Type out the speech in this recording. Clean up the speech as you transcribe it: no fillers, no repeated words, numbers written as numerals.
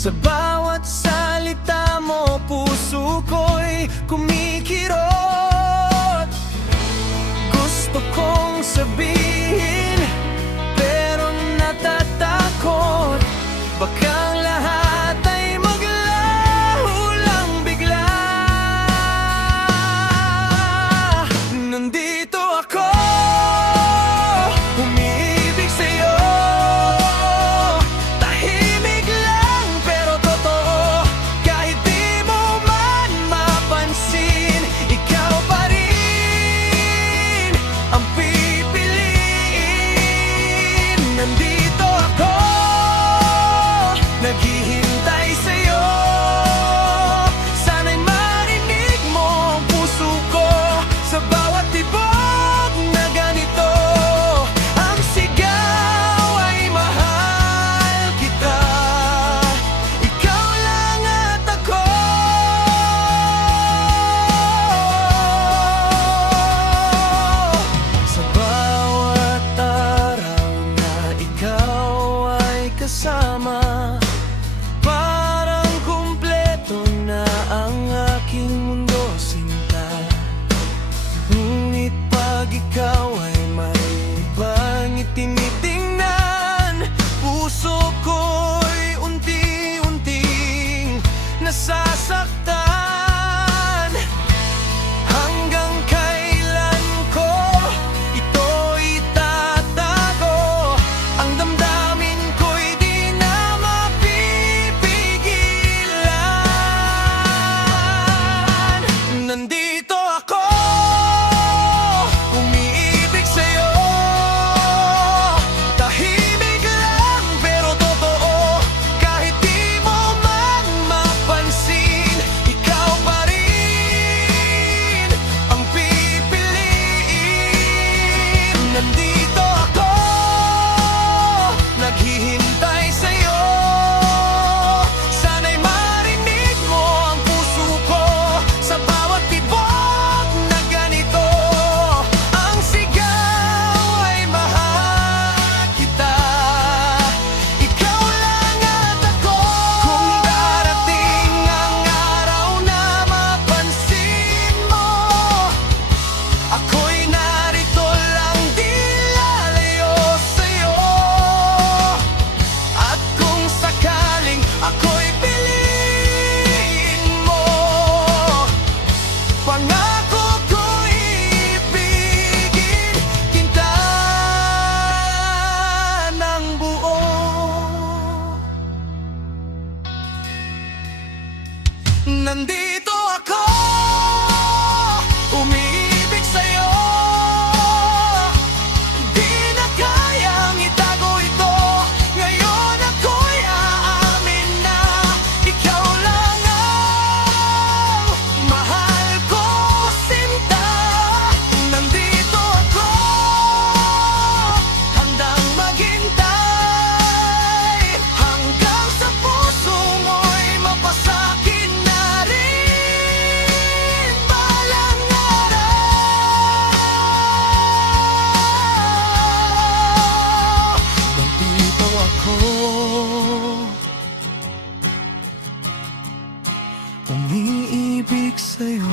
Sa bawat salita mo, puso ko'y kumikirot. Gusto kong sabihin, pero natatakot. Baka ang lahat ay maglaho lang bigla. Nandito ako, umiibig sa'yo. Tahimik lang pero totoo. Kahit di mo man mapansin, ikaw pa rin ang pipiliin. Nandito ako, naghihintay sa'yo. Sana'y marinig mo ang puso ko sa bawat tibok na ganito. Ang sigaw ay mahal kita, ikaw lang at ako. Sa bawat araw na ikaw ay kasama, parang kumpleto na ang aking mundo, sinta. Ngunit pag ikaw ay may ibang tinitingnan, puso ko'y unti-unting nasasaktan. Hanggang kailan ko ito itatago? Ang damdamin ko'y di na mapipigilan. Nandito ako, umiibig sa'yo. Tahimik lang pero totoo. Kahit di mo man mapansin, ikaw pa rin ang pipiliin. Nandito ako, naghihintay sa'yo. Sana'y marinig mo ang puso ko sa bawat tibok na ganito. Ang sigaw ay mahal kita, ikaw lang at ako. Kung darating ang araw na mapansin mo, ako'y narito lang, di lalayo sa'yo. At kung sakaling ako'y piliin mo, pangako ko'y ibigin kita ng buo. Nandito ako, umiibig sa'yo. Di na kayang itago ito. Ngayon ako'y aamin na ikaw lang ang mahal ko, sinta. Nandito ako, handang maghintay hanggang sa puso mo'y mapasakin na rin balang araw. Nandito ako, umiibig sa'yo.